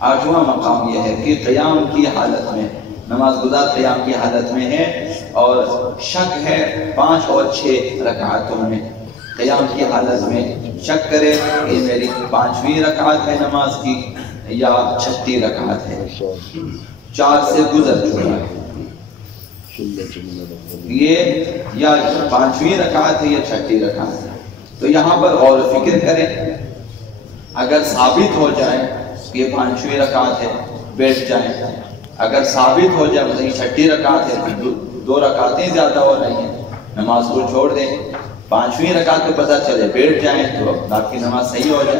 آٹھواں مقام یہ ہے کہ قیام کی حالت میں نماز گزار قیام کی حالت میں ہے اور شک ہے 5 اور 6 رکعتوں میں، قیام کی حالت میں شک کرے کہ میری 5ویں رکعت ہے نماز کی یا 6ٹھی رکعت ہے، 4 سے گزر چکا ہے، یہ یا 5ویں رکعت ہے یا 6ٹھی رکعت ہے۔ تو یہاں پر غور و فکر کریں، اگر ثابت ہو جائے کہ یہ 5ویں رکعت ہے بیٹھ جائیں، اگر ثابت ہو جائے یہ 6ٹھی رکعت ہے، 2 رکعتیں زیادہ ہو رہی ہیں، نماز کو چھوڑ دیں، 5ویں رکعت پہ پتہ چلے بیٹھ جائیں تو آپ کی نماز صحیح ہو جائے۔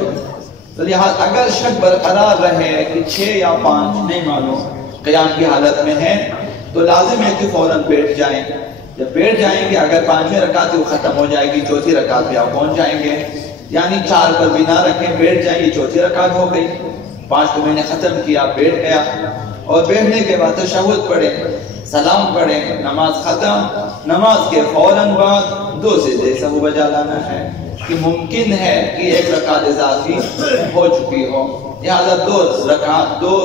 تو لہٰذا اگر شک برقرار رہے کہ 6 یا 5 نہیں معلوم قیام کی حالت میں ہے تو لازم ہے کہ فوراً بیٹھ جائیں۔ جب بیٹھ جائیں گے اگر 5ویں رکعت وہ ختم ہو جائے گی، 4تھی رکعت پہ آپ پہنچ جائیں گے، یعنی 4 پر بھی نہ رکھیں، بیٹھ جائیں، یہ 4تھی رکعت ہو گئی، 5 کو میں نے ختم کیا، بیٹھ گیا، اور بیٹھنے کے بعد تشہد پڑھیں، سلام پڑھیں، نماز ختم، نماز کے فوراً بعد 2 سجدے سہو بجا لانا ہے کہ ممکن ہے کہ 1 رکعت اضافی ہو چکی ہو، لہٰذا 2 رکعت 2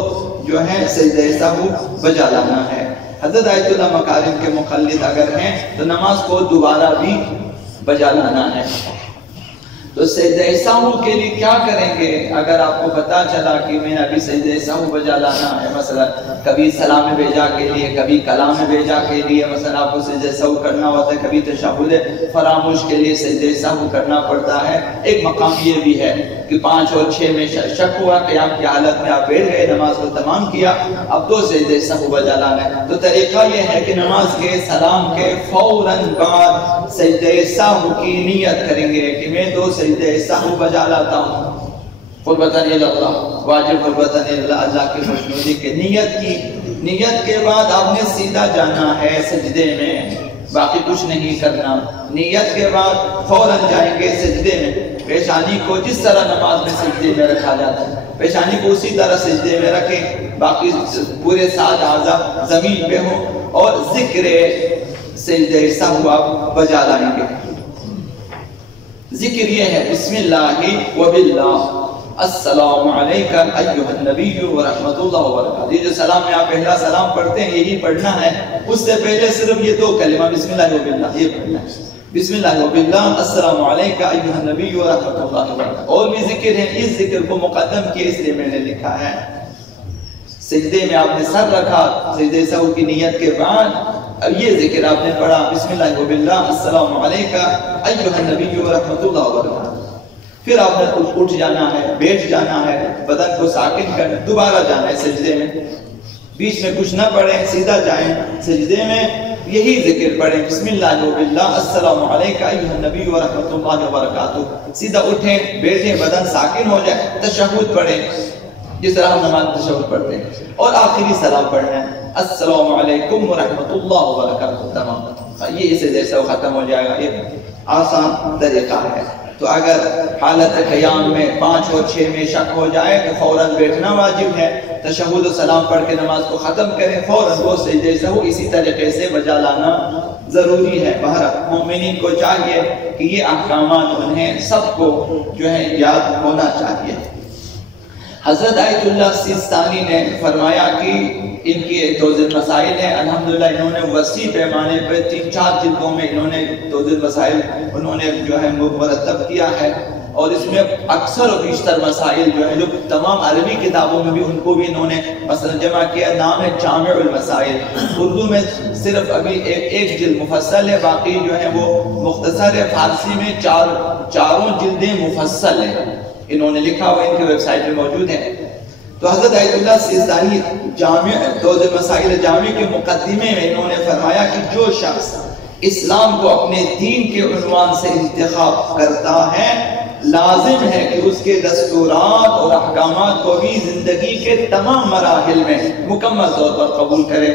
جو ہیں سجدے سہو بجا لانا ہے۔ حضرت آیت اللہ مکارم کے مقلد اگر ہیں تو نماز کو دوبارہ بھی بجا لانا ہے۔ تو سجدہ سہو کے لیے کیا کریں گے؟ اگر آپ کو پتا چلا کہ میں نے ابھی سجدہ سہو بجا لانا ہے، مثلا کبھی سلام بیجا کے لیے، کبھی کلام بیجا کے لیے مثلا آپ کو سجدہ سہو کرنا ہوتا ہے، کبھی تشہد فراموش کے لیے سجدہ سہو کرنا پڑتا ہے۔ ایک مقام یہ بھی ہے کہ 5 اور 6 میں شک ہوا، قیام کی حالت میں آپ بیٹھ گئے، نماز کو تمام کیا، اب 2 سجدہ سہو بجا لانا ہے۔ تو طریقہ یہ ہے کہ نماز کے سلام کے فوراً بعد سجدہ سہو کی نیت کریں گے کہ میں 2 سجدہ سہو بجا لاتا ہوں، قربتاً اللہ، واجب قربتاً اللہ کی خوشنودی کے نیت کے بعد آپ نے سیدھا جانا ہے سجدے میں، باقی کچھ نہیں کرنا۔ نیت کے بعد فوراً جائیں گے سجدے میں، پیشانی کو جس طرح نماز میں سجدے میں رکھا جاتا ہے پیشانی کو اسی طرح سجدے میں رکھیں، باقی پورے 7 اعضاء زمین پہ ہوں، اور ذکر سجدہ سہو آپ بجا لائیں گے۔ ذکر یہ ہے بسم اللہ وباللہ السلام علیکہ ایہا النبی ورحمۃ اللہ وبرکاتہ۔ یہ جو سلام میں آپ پہلا سلام پڑھتے ہیں یہی پڑھنا ہے، اس سے پہلے صرف یہ 2 کلمہ بسم اللہ وباللہ یہ پڑھنا ہے، بسم اللہ وباللہ السلام علیکہ ایہا النبی ورحمۃ اللہ وبرکاتہ۔ اور بھی ذکر ہے، اس ذکر کو مقدم کیا اس لیے میں نے لکھا ہے۔ سجدے میں آپ نے سر رکھا سجدے سہو کی نیت کے بعد، اب یہ ذکر آپ نے پڑھا بسم اللہ وباللہ السلام علیکہ ایہا النبی ورحمۃ اللہ وبرکاتہ۔ پھر آپ نے اٹھ جانا ہے، بیٹھ جانا ہے، بدن کو ساکن کرنا، دوبارہ جانا ہے سجدے میں، بیچ میں کچھ نہ پڑھیں، سیدھا جائیں سجدے میں، یہی ذکر پڑھیں بسم اللہ وباللہ السلام علیکہ ایہا النبی ورحمۃ اللہ وبرکاتہ، سیدھا اٹھیں، بیٹھیں، بدن ساکن ہو جائے، تشہد پڑھیں جس طرح ہم نماز تشہد پڑھتے ہیں، اور آخری سلام پڑھنا ہے السلام علیکم ورحمۃ اللہ وبرکاتہ، تمام، یہ اسے جیسا ختم ہو جائے گا۔ یہ آسان طریقہ ہے۔ تو اگر حالت قیام میں 5 اور 6 میں شک ہو جائے تو فوراً بیٹھنا واجب ہے، تشہد و سلام پڑھ کے نماز کو ختم کریں، فوراً 2 سجدے سہو اسی طریقے سے بجا لانا ضروری ہے۔ بہرحال مومنین کو چاہیے کہ یہ احکامات انہیں سب کو جو ہے یاد ہونا چاہیے۔ حضرت آیت اللہ سیستانی نے فرمایا کہ ان کی توضیح المسائل ہے، الحمدللہ انہوں نے وسیع پیمانے پر 3-4 جلدوں میں انہوں نے توضیح المسائل انہوں نے جو ہے مرتب کیا ہے، اور اس میں اکثر و بیشتر مسائل جو ہیں جو تمام عربی کتابوں میں بھی ان کو بھی انہوں نے مثلا جمع کیا، نام ہے جامع المسائل۔ اردو میں صرف ابھی ایک جلد مفصل ہے، باقی جو ہے وہ مختصر ہے، فارسی میں چاروں جلدیں مفصل ہیں، انہوں نے لکھا ہوا ان کے ویب سائٹ میں موجود ہے۔ تو حضرت آیت اللہ سیستانی جامع توضیح مسائل جامع کے مقدمے میں انہوں نے فرمایا کہ جو شخص اسلام کو اپنے دین کے عنوان سے انتخاب کرتا ہے، لازم ہے کہ اس کے دستورات اور احکامات کو بھی زندگی کے تمام مراحل میں مکمل طور پر قبول کرے،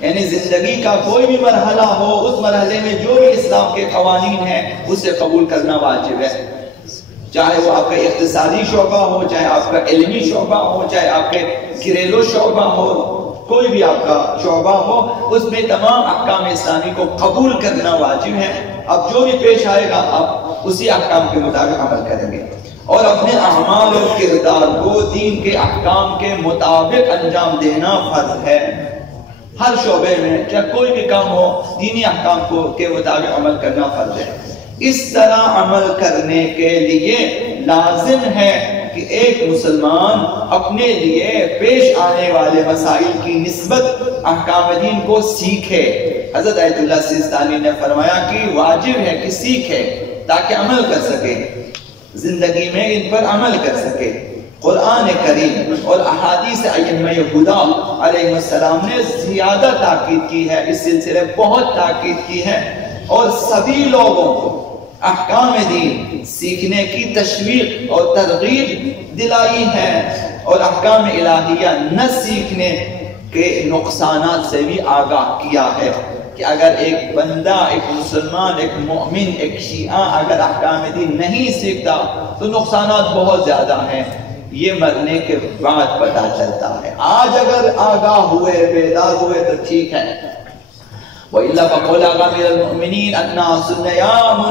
یعنی زندگی کا کوئی بھی مرحلہ ہو، اس مرحلے میں جو بھی اسلام کے قوانین ہیں اسے قبول کرنا واجب ہے، چاہے وہ آپ کا اقتصادی شعبہ ہو، چاہے آپ کا علمی شعبہ ہو، چاہے آپ کے گھریلو شعبہ ہو، کوئی بھی آپ کا شعبہ ہو، اس میں تمام احکام اسلامی کو قبول کرنا واجب ہے۔ اب جو بھی پیش آئے گا آپ اسی احکام کے مطابق عمل کریں گے۔ اور اپنے اعمال اور کردار کو دین کے احکام کے مطابق انجام دینا فرض ہے۔ ہر شعبے میں چاہے کوئی بھی کام ہو، دینی احکام کے مطابق عمل کرنا فرض ہے۔ اس طرح عمل کرنے کے لیے لازم ہے کہ ایک مسلمان اپنے لیے پیش آنے والے مسائل کی نسبت احکام دین کو سیکھے۔ حضرت آیت اللہ سیستانی نے فرمایا کہ واجب ہے کہ سیکھے تاکہ عمل کر سکے، زندگی میں ان پر عمل کر سکے۔ قرآن کریم اور احادیث ائمہ ہدی علیہ السلام نے زیادہ تاکید کی ہے، اس سلسلے بہت تاکید کی ہے، اور سبھی لوگوں کو احکام دین سیکھنے کی تشویق اور ترغیب دلائی ہے، اور احکام الہیہ نہ سیکھنے کے نقصانات سے بھی آگاہ کیا ہے کہ اگر ایک بندہ، ایک مسلمان، ایک مومن، ایک شیعہ اگر احکام دین نہیں سیکھتا تو نقصانات بہت زیادہ ہیں۔ یہ مرنے کے بعد پتہ چلتا ہے، آج اگر آگاہ ہوئے، بیدار ہوئے تو ٹھیک ہے۔ وَإِلَّا فَقُولَ غَمِرَ الْمُؤْمِنِينَ النَّاسُ نِيَامٌ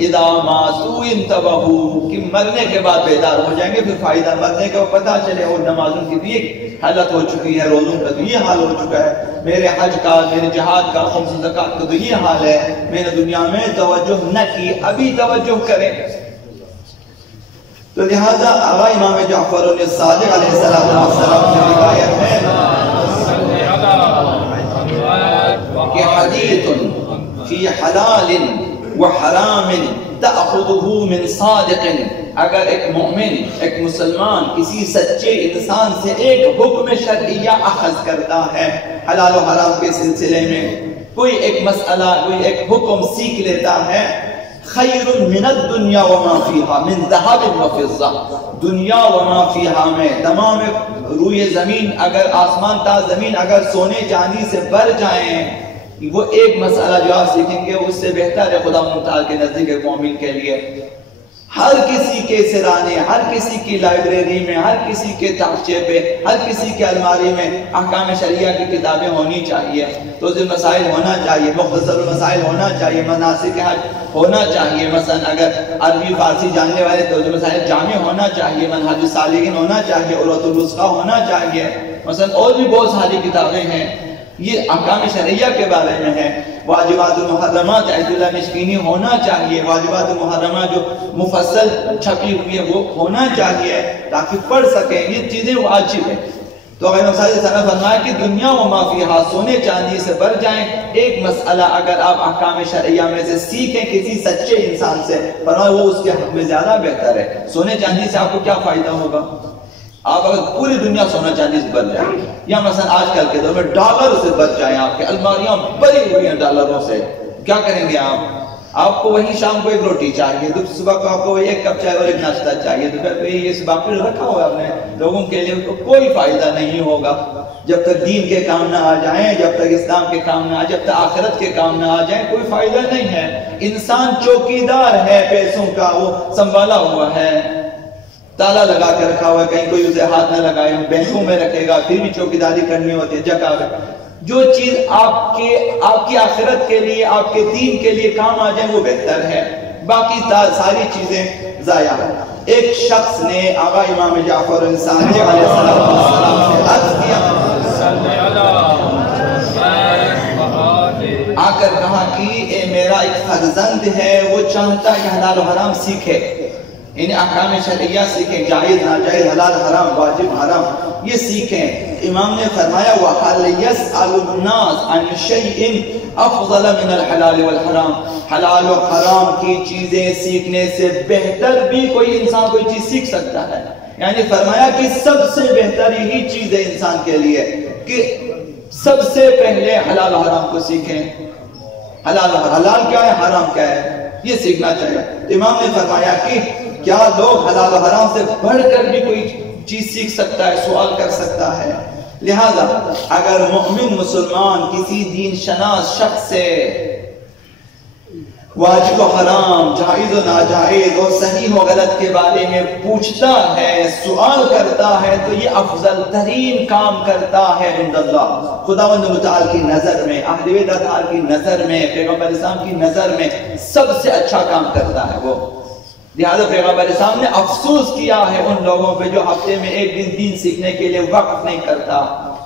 إِذَا مَاتُوا انْتَبَهُوا، کہ مرنے کے بعد بیدار ہو جائیں گے، پھر فائدہ مرنے کے بعد پتہ چلے اور نمازوں کی بھی ایک حالت ہو چکی ہے، روزوں کا تو یہ حال ہو چکا ہے، میرے حج کا، میرے جہاد کا، خمس زکوٰۃ کا تو یہ حال ہے، میں نے دنیا میں توجہ نہ کی، ابھی توجہ کریں۔ تو لہذا آقا امام جعفر الصادق علیہ السلام کی روایت ہے کہ حدیث فی حلال وحرام تأخذہ من صادق، اگر ایک مومن، ایک مسلمان کسی سچے انسان سے ایک حکم شرعیہ اخذ کرتا ہے، حلال و حرام کے سلسلے میں کوئی ایک مسئلہ، کوئی ایک حکم سیکھ لیتا ہے، خیر من الدنیا وما فیہا من ذہب و فضہ، دنیا وما فیہا میں تمام روئے زمین، اگر آسمان تا زمین اگر سونے چاندی سے بھر جائیں، وہ ایک مسئلہ جو آپ سیکھیں گے اس سے بہتر ہے خدا متعال کے نزدیک ایک مومن کے لیے۔ ہر کسی کے سرانے، ہر کسی کی لائبریری میں، ہر کسی کے تاخچے پہ، ہر کسی کے الماری میں احکام شریعہ کی کتابیں ہونی چاہیے، توضیح مسائل ہونا چاہیے، مختصر مسائل ہونا چاہیے، مناسک حج ہونا چاہیے، مثلا اگر عربی فارسی جاننے والے توضیح مسائل جامع ہونا چاہیے، منہاج السالکین ہونا چاہیے، عروۃ الوثقی ہونا چاہیے، مثلا اور بھی بہت ساری کتابیں ہیں، یہ احکام شرعیہ کے بارے میں ہے۔ واجبات المحرمات عید اللہ مشکینی ہونا چاہیے، واجبات المحرمات جو مفصل چھپی ہوئی ہے وہ ہونا چاہیے تاکہ پڑھ سکیں، یہ چیزیں واجب ہیں۔ تو غیر مسائل صلی اللہ فرمایا کہ دنیا و ما فیہا، سونے چاندی سے بھر جائیں، ایک مسئلہ اگر آپ احکام شرعیہ میں سے سیکھیں کسی سچے انسان سے، فرمایا وہ اس کے حق میں زیادہ بہتر ہے۔ سونے چاندی سے آپ کو کیا فائدہ ہوگا؟ آپ اگر پوری دنیا سونا چاندی سے بچ جائیں، یا مثلا آج کل کے دور میں ڈالر سے بچ جائیں، آپ کے الماریاں بھری ہوئی ہیں ڈالروں سے، کیا کریں گے آپ کو وہی شام کو ایک روٹی چاہیے، صبح کو آپ کو ایک کپ چائے اور ایک ناشتہ چاہیے، دوپہر پہ یہ صبح پھر رکھا ہوا آپ نے لوگوں کے لیے، تو کوئی فائدہ نہیں ہوگا جب تک دین کے کام نہ آ جائیں، جب تک اسلام کے کام نہ آ جب تک آخرت کے کام نہ آ جائیں، کوئی فائدہ نہیں ہے۔ انسان چوکیدار ہے پیسوں کا، وہ سنبھالا ہوا ہے، تالا لگا کے رکھا ہوا ہے، کہیں کوئی اسے ہاتھ نہ لگائے، بینکوں میں رکھے گا، پھر بھی چوکیداری کرنی ہوتی ہے جگہ پہ۔ جو چیز آپ کی آخرت کے لیے، آپ کے دین کے لیے کام آ جائیں وہ بہتر ہے، باقی ساری چیزیں ضائع ہیں۔ ایک شخص نے آقا امام جعفر الصادق علیہ السلام سے عرض کیا، آ کر کہا کہ میرا ایک فرزند ہے، وہ چاہتا ہے کہ حلال و حرام سیکھے، ان احکام شرعیہ سیکھیں، جائز ناجائز، حلال حرام، واجب حرام، یہ سیکھیں۔ امام نے فرمایا وَحَلْ يَسْأَلُ النَّاسِ عَنْ شَيْءٍ أَفْضَلَ مِنَ الْحَلَالِ وَالْحَرَامِ، حلال و حرام کی چیزیں سیکھنے سے بہتر بھی کوئی انسان کوئی چیز سیکھ سکتا ہے۔ یعنی فرمایا کہ سب سے بہتر یہی چیز ہے انسان کے لیے کہ سب سے پہلے حلال و حرام کو سیکھیں۔ حلال کیا ہے، حرام کیا ہے، یہ سیکھنا چاہیے۔ امام نے فرمایا کہ کیا لوگ حلال و حرام سے بڑھ کر بھی کوئی چیز سیکھ سکتا ہے، سوال کر سکتا ہے؟ لہذا اگر مومن مسلمان کسی دین شناس شخص سے واجب و حرام، جائز و ناجائز اور صحیح و غلط کے بارے میں پوچھتا ہے، سوال کرتا ہے، تو یہ افضل ترین کام کرتا ہے عند اللہ، خداوند متعال کی نظر میں، اہل بیت اطہار کی نظر میں، پیغمبر اسلام کی نظر میں سب سے اچھا کام کرتا ہے وہ۔ لہذا پیغمبر اسلام نے افسوس کیا ہے ان لوگوں پہ جو ہفتے میں ایک دن دین سیکھنے کے لیے وقت نہیں کرتا،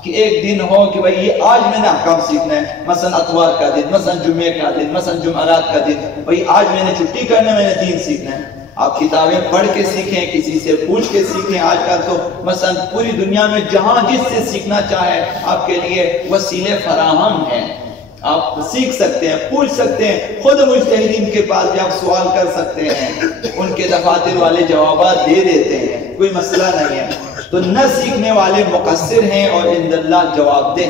کہ ایک دن ہو کہ بھئی یہ آج میں نے احکام سیکھنا ہے، مثلا اتوار کا دن، مثلا جمعے کا دن، مثلا جمعرات کا دن، بھئی آج میں نے چھٹی کرنا ہے، میں نے دین سیکھنا ہے۔ آپ کتابیں پڑھ کے سیکھیں، کسی سے پوچھ کے سیکھیں۔ آج کل تو مثلا پوری دنیا میں جہاں جس سے سیکھنا چاہے آپ کے لیے وسیلے فراہم ہیں، آپ سیکھ سکتے ہیں، پوچھ سکتے ہیں، خود مجتہدین کے پاس بھی آپ سوال کر سکتے ہیں، ان کے دفاتر والے جوابات دے دیتے ہیں، کوئی مسئلہ نہیں ہے۔ تو نہ سیکھنے والے مقصر ہیں اور عند اللہ جواب دہ